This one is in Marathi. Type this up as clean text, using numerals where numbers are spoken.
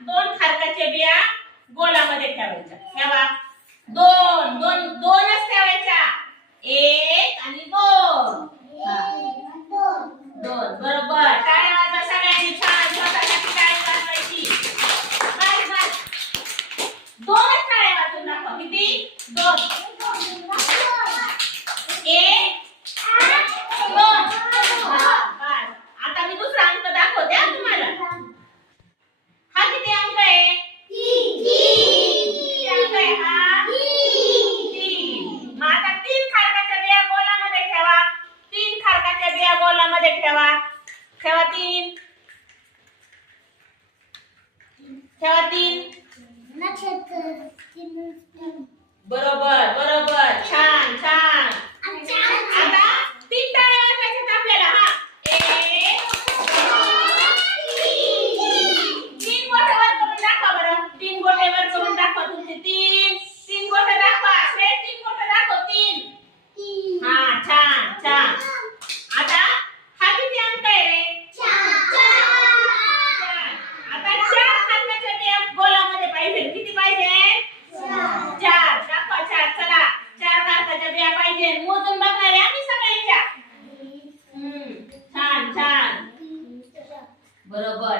दोन खारकाच्या बिया गोलामध्ये ठेवायच्या. ठेवा. दोन दोन दोनच ठेवायच्या. एक आणि दोन. दोन. बरोबर. टाळ्या वाजवा सगळ्यांनी. छान. स्वतःसाठी टाळ्या वाजवायची. बस बस. दोनच टाळ्या वाजवून दाखवा. किती? दोन. एक दोन. बस. आता मी दुसरा अंक दाखवते तुम्हाला. हा किती अंक आहे? किती अंक आहे हा? 3. मग आता 3 खारकाच्या बिया गोलामध्ये ठेवा. 3 खारकाच्या बिया गोलामध्ये ठेवा. ठेवा 3. ठेवा 3. बरोबर बरोबर. छान छान. आता 3 टाळ्या वाजवायच्यात आपल्याला. हा. 1 3 बोटे वर करून दाखवा बरं. 3 बोटे वर करून दाखवा तुमचे. 3 बोटे दाखवा. श्रेष्ठ 3 बोटे दाखव. 3. हा. छान छान. आता हा किती अंक आहे रे? 4. आता 4 खारकाच्या बिया गोलामध्ये पाहिजे. किती पाहिजे? 4. दाखवा 4. चला 4 खारकाच्या बिया पाहिजे. मोजून बघणार आहे आम्ही सगळ्यांच्या. छान छान. बरोबर.